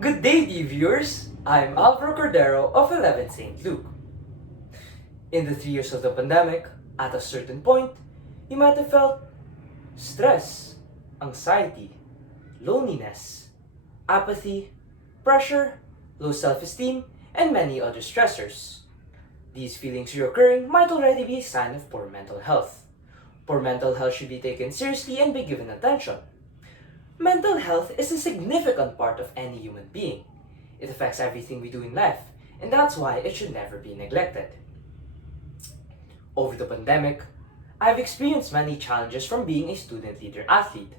Good day, dear viewers. I'm Alvaro Cordero of 11 St. Luke. In the 3 years of the pandemic, at a certain point, you might have felt stress, anxiety, loneliness, apathy, pressure, low self-esteem, and many other stressors. These feelings reoccurring might already be a sign of poor mental health. Poor mental health should be taken seriously and be given attention. Mental health is a significant part of any human being. It affects everything we do in life, and that's why it should never be neglected. Over the pandemic, I've experienced many challenges from being a student leader athlete.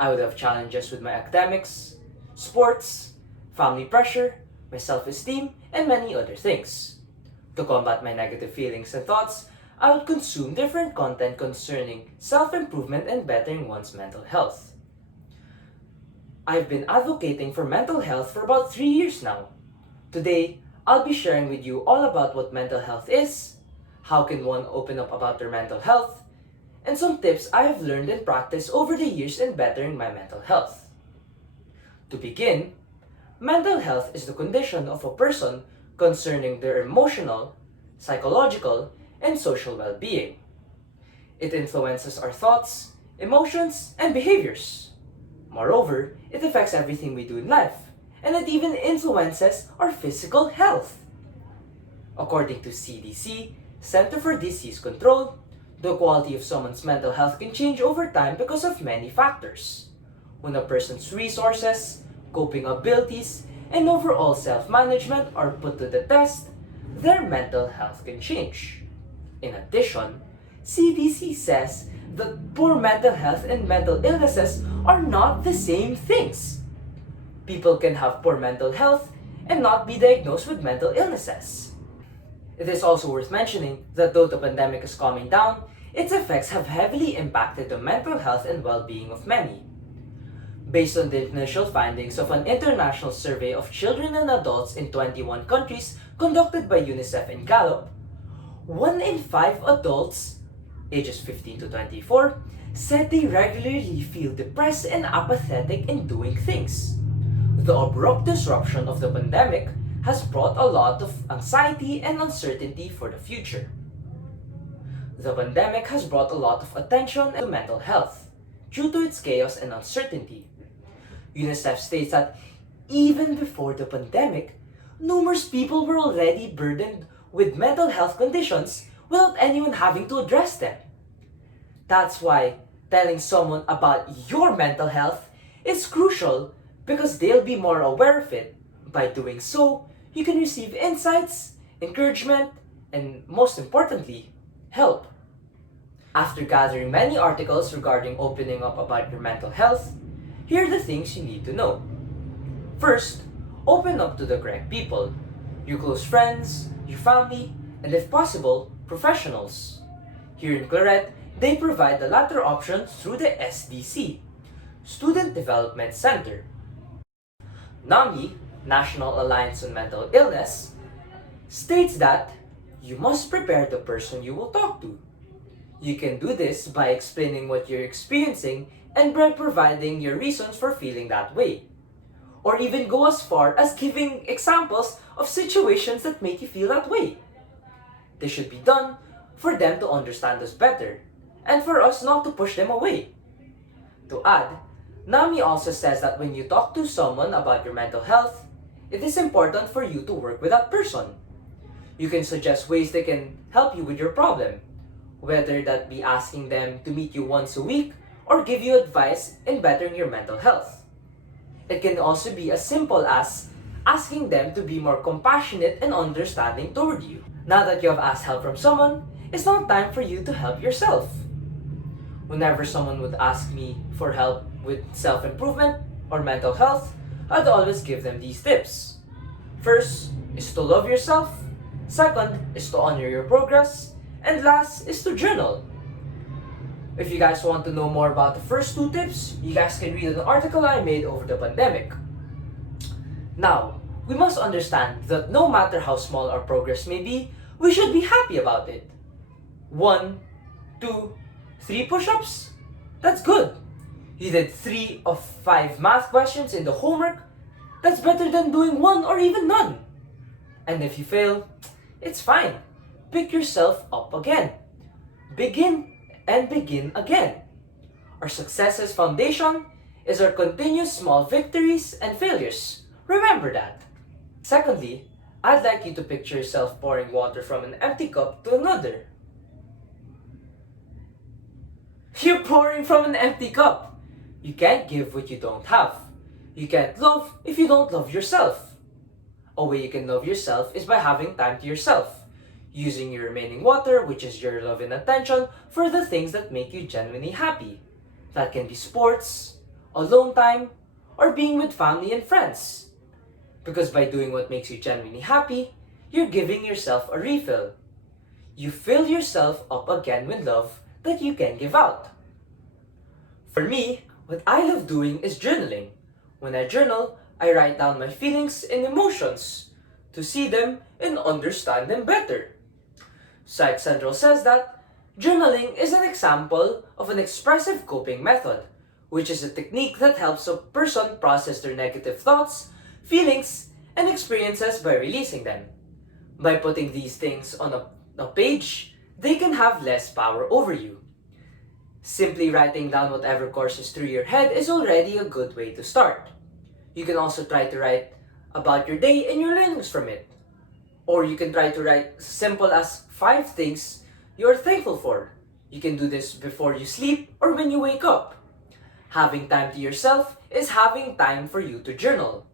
I would have challenges with my academics, sports, family pressure, my self-esteem, and many other things. To combat my negative feelings and thoughts, I would consume different content concerning self-improvement and bettering one's mental health. I've been advocating for mental health for about 3 years now. Today, I'll be sharing with you all about what mental health is, how can one open up about their mental health, and some tips I have learned and practiced over the years in bettering my mental health. To begin, mental health is the condition of a person concerning their emotional, psychological, and social well-being. It influences our thoughts, emotions, and behaviors. Moreover, it affects everything we do in life, and it even influences our physical health. According to CDC, Center for Disease Control, the quality of someone's mental health can change over time because of many factors. When a person's resources, coping abilities, and overall self-management are put to the test, their mental health can change. In addition, CDC says that poor mental health and mental illnesses are not the same things. People can have poor mental health and not be diagnosed with mental illnesses. It is also worth mentioning that though the pandemic is calming down, its effects have heavily impacted the mental health and well-being of many. Based on the initial findings of an international survey of children and adults in 21 countries conducted by UNICEF and Gallup, 1 in 5 adults ages 15 to 24 said they regularly feel depressed and apathetic in doing things. The abrupt disruption of the pandemic has brought a lot of anxiety and uncertainty for the future. The pandemic has brought a lot of attention to mental health due to its chaos and uncertainty. UNICEF states that even before the pandemic, numerous people were already burdened with mental health conditions without anyone having to address them. That's why telling someone about your mental health is crucial because they'll be more aware of it. By doing so, you can receive insights, encouragement, and most importantly, help. After gathering many articles regarding opening up about your mental health, here are the things you need to know. First, open up to the correct people, your close friends, your family, and if possible, professionals. Here in Claret, they provide the latter option through the SDC, Student Development Center. NAMI, National Alliance on Mental Illness, states that you must prepare the person you will talk to. You can do this by explaining what you're experiencing and by providing your reasons for feeling that way. Or even go as far as giving examples of situations that make you feel that way. This should be done for them to understand us better and for us not to push them away. To add, NAMI also says that when you talk to someone about your mental health, it is important for you to work with that person. You can suggest ways they can help you with your problem, whether that be asking them to meet you once a week or give you advice in bettering your mental health. It can also be as simple as asking them to be more compassionate and understanding toward you. Now that you have asked help from someone, it's now time for you to help yourself. Whenever someone would ask me for help with self-improvement or mental health, I'd always give them these tips. First is to love yourself, second is to honor your progress, and last is to journal. If you guys want to know more about the first 2 tips, you guys can read an article I made over the pandemic. Now, we must understand that no matter how small our progress may be, we should be happy about it. 1, 2, 3 push-ups? That's good. You did 3 of 5 math questions in the homework? That's better than doing one or even none. And if you fail, it's fine. Pick yourself up again. Begin and begin again. Our success's foundation is our continuous small victories and failures. Remember that. Secondly, I'd like you to picture yourself pouring water from an empty cup to another. You're pouring from an empty cup. You can't give what you don't have. You can't love if you don't love yourself. A way you can love yourself is by having time to yourself, using your remaining water, which is your love and attention, for the things that make you genuinely happy. That can be sports, alone time, or being with family and friends. Because by doing what makes you genuinely happy, you're giving yourself a refill. You fill yourself up again with love that you can give out. For me, what I love doing is journaling. When I journal, I write down my feelings and emotions to see them and understand them better. Psych Central says that journaling is an example of an expressive coping method, which is a technique that helps a person process their negative thoughts, feelings, and experiences by releasing them. By putting these things on a page, they can have less power over you. Simply writing down whatever courses through your head is already a good way to start. You can also try to write about your day and your learnings from it. Or you can try to write as simple as 5 things you're thankful for. You can do this before you sleep or when you wake up. Having time to yourself is having time for you to journal.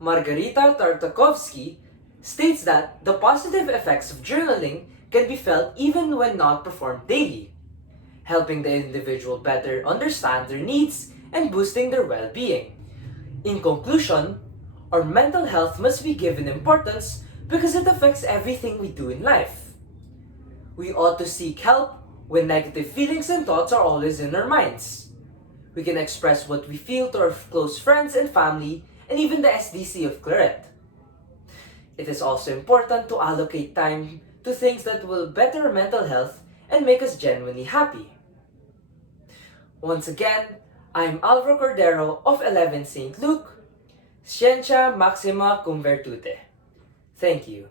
Margarita Tartakovsky states that the positive effects of journaling can be felt even when not performed daily, helping the individual better understand their needs and boosting their well-being. In conclusion, our mental health must be given importance because it affects everything we do in life. We ought to seek help when negative feelings and thoughts are always in our minds. We can express what we feel to our close friends and family and even the SDC of Claret. It is also important to allocate time to things that will better our mental health and make us genuinely happy. Once again, I'm Alvaro Cordero of 11 St. Luke, Scientia Maxima Cum Virtute. Thank you.